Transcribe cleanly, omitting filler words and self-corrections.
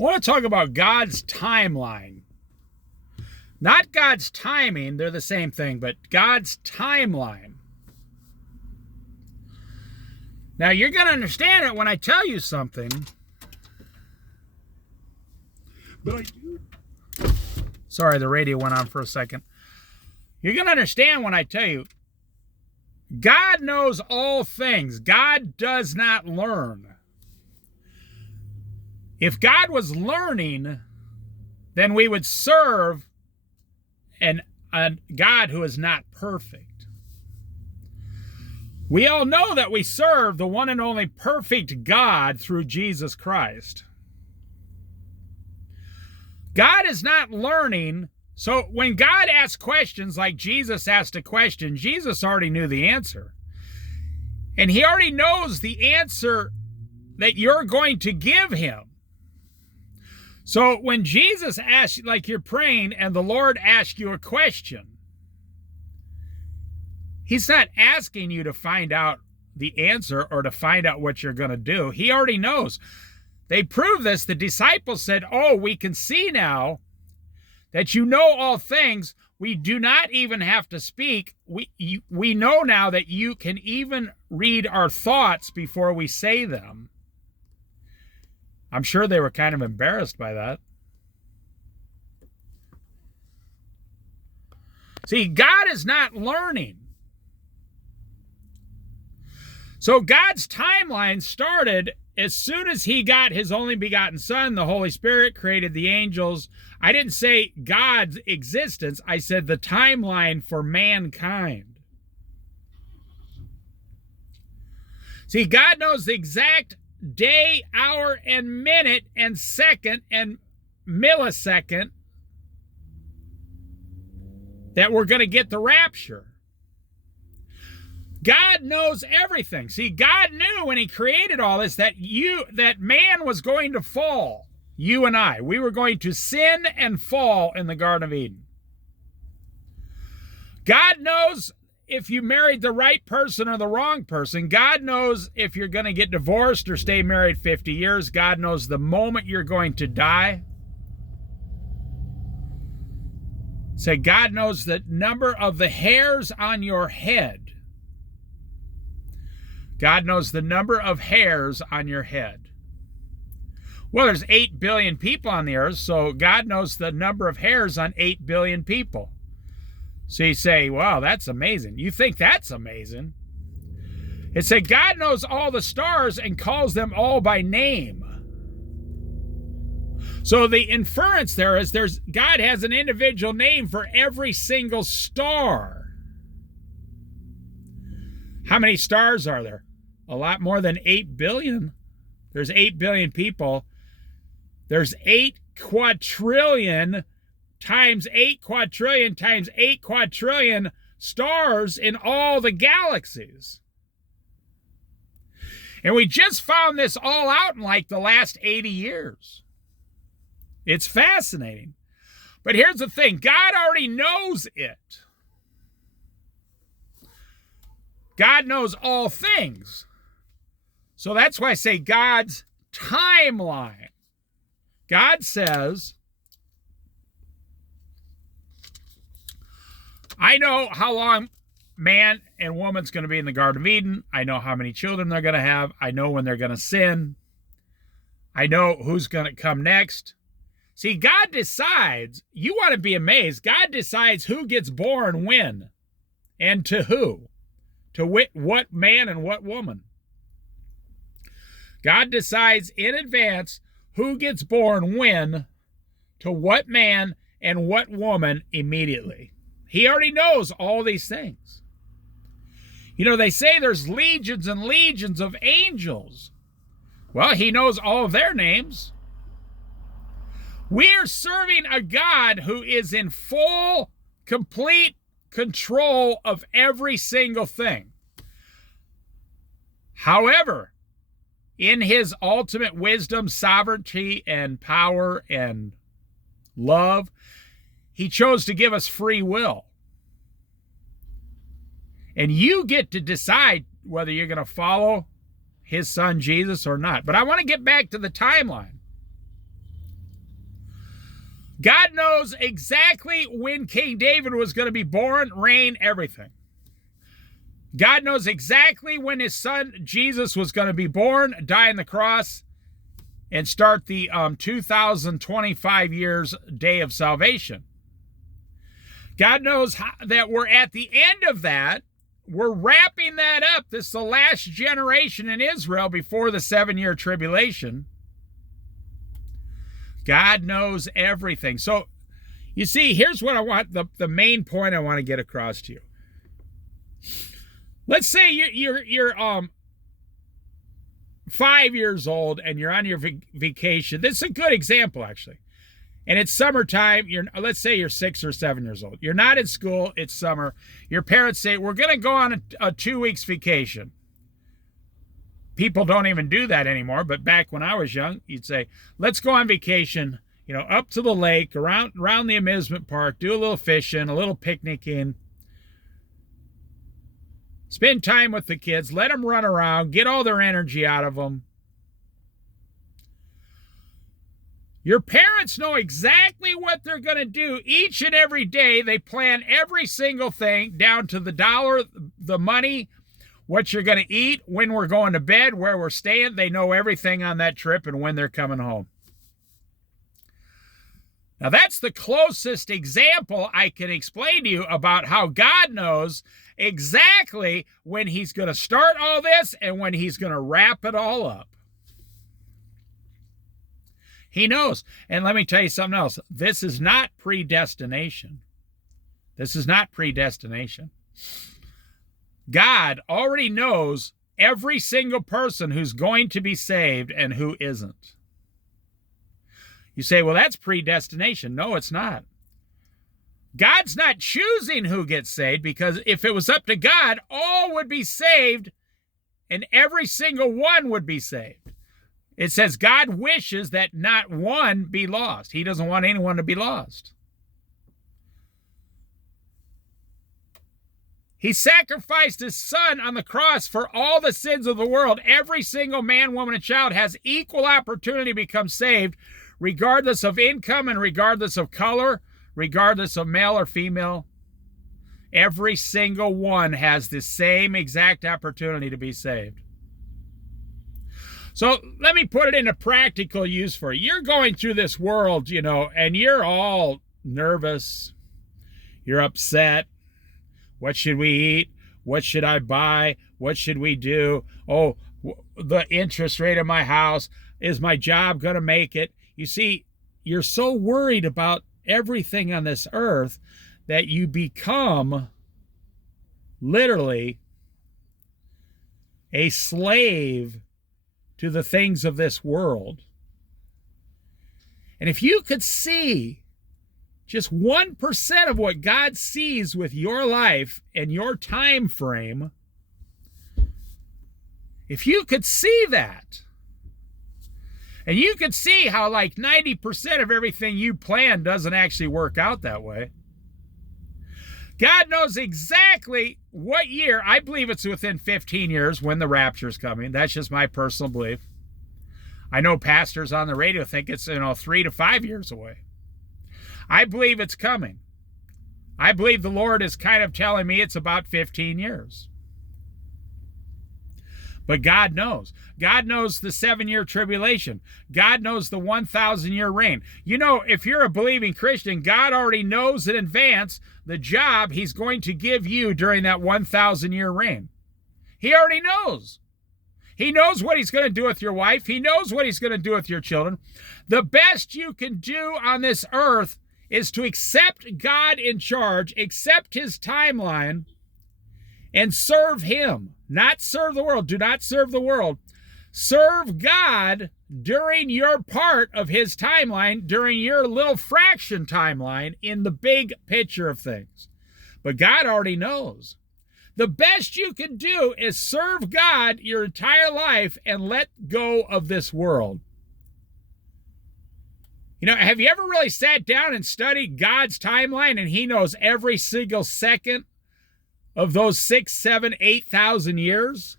I want to talk about God's timeline. Not God's timing, they're the same thing, but God's timeline. Now, you're going to understand it when I tell you something. But I do. Sorry, the radio went on for a second. You're going to understand when I tell you, God knows all things. God does not learn. If God was learning, then we would serve a God who is not perfect. We all know that we serve the one and only perfect God through Jesus Christ. God is not learning. So when God asks questions like Jesus asked a question, Jesus already knew the answer. And he already knows the answer that you're going to give him. So when Jesus asks, like you're praying and the Lord asks you a question, he's not asking you to find out the answer or to find out what you're going to do. He already knows. They proved this. The disciples said, "Oh, we can see now that you know all things. We do not even have to speak. We know now that you can even read our thoughts before we say them." I'm sure they were kind of embarrassed by that. See, God is not learning. So God's timeline started as soon as he got his only begotten Son, the Holy Spirit, created the angels. I didn't say God's existence. I said the timeline for mankind. See, God knows the exact day, hour, and minute, and second, and millisecond that we're going to get the rapture. God knows everything. See, God knew when he created all this that man was going to fall. You and I. We were going to sin and fall in the Garden of Eden. God knows if you married the right person or the wrong person. God knows if you're going to get divorced or stay married 50 years. God knows the moment you're going to die. Say, God knows the number of the hairs on your head. God knows the number of hairs on your head. Well, there's 8 billion people on the earth, so God knows the number of hairs on 8 billion people. So you say, wow, that's amazing. You think that's amazing? It said God knows all the stars and calls them all by name. So the inference there is God has an individual name for every single star. How many stars are there? A lot more than 8 billion. There's 8 billion people. There's 8 quadrillion times 8 quadrillion times 8 quadrillion stars in all the galaxies. And we just found this all out in like the last 80 years. It's fascinating. But here's the thing. God already knows it. God knows all things. So that's why I say God's timeline. God says, I know how long man and woman's going to be in the Garden of Eden. I know how many children they're going to have. I know when they're going to sin. I know who's going to come next. See, God decides. You want to be amazed. God decides who gets born when and to who. To what man and what woman. God decides in advance who gets born when, to what man and what woman immediately. He already knows all these things. You know, they say there's legions and legions of angels. Well, he knows all of their names. We're serving a God who is in full, complete control of every single thing. However, in his ultimate wisdom, sovereignty, and power and love, he chose to give us free will. And you get to decide whether you're going to follow his son Jesus or not. But I want to get back to the timeline. God knows exactly when King David was going to be born, reign, everything. God knows exactly when his son Jesus was going to be born, die on the cross, and start the 2025 years day of salvation. God knows that we're at the end of that. We're wrapping that up. This is the last generation in Israel before the 7-year tribulation. God knows everything. So, you see, here's what I want, the main point I want to get across to you. Let's say you're 5 years old and you're on your vacation. This is a good example, actually. And it's summertime. Let's say you're 6 or 7 years old. You're not in school. It's summer. Your parents say, we're going to go on a 2 weeks vacation. People don't even do that anymore. But back when I was young, you'd say, let's go on vacation, up to the lake, around the amusement park, do a little fishing, a little picnicking. Spend time with the kids. Let them run around. Get all their energy out of them. Your parents know exactly what they're going to do each and every day. They plan every single thing down to the dollar, the money, what you're going to eat, when we're going to bed, where we're staying. They know everything on that trip and when they're coming home. Now, that's the closest example I can explain to you about how God knows exactly when he's going to start all this and when he's going to wrap it all up. He knows. And let me tell you something else. This is not predestination. This is not predestination. God already knows every single person who's going to be saved and who isn't. You say, well, that's predestination. No, it's not. God's not choosing who gets saved, because if it was up to God, all would be saved and every single one would be saved. It says God wishes that not one be lost. He doesn't want anyone to be lost. He sacrificed his son on the cross for all the sins of the world. Every single man, woman, and child has equal opportunity to become saved, regardless of income and regardless of color, regardless of male or female. Every single one has the same exact opportunity to be saved. So let me put it into practical use for you. You're going through this world, and you're all nervous. You're upset. What should we eat? What should I buy? What should we do? Oh, the interest rate of my house. Is my job going to make it? You see, you're so worried about everything on this earth that you become literally a slave to the things of this world. And if you could see just 1% of what God sees with your life and your time frame, if you could see that, and you could see how like 90% of everything you plan doesn't actually work out that way. God knows exactly what year. I believe it's within 15 years when the rapture's coming. That's just my personal belief. I know pastors on the radio think it's 3 to 5 years away. I believe it's coming. I believe the Lord is kind of telling me it's about 15 years. But God knows. God knows the 7-year tribulation. God knows the 1,000-year reign. If you're a believing Christian, God already knows in advance the job he's going to give you during that 1,000-year reign. He already knows. He knows what he's going to do with your wife. He knows what he's going to do with your children. The best you can do on this earth is to accept God in charge, accept his timeline, and serve him. Not serve the world. Do not serve the world. Serve God during your part of his timeline, during your little fraction timeline in the big picture of things. But God already knows. The best you can do is serve God your entire life and let go of this world. Have you ever really sat down and studied God's timeline and he knows every single second of those 6, 7, 8,000 years?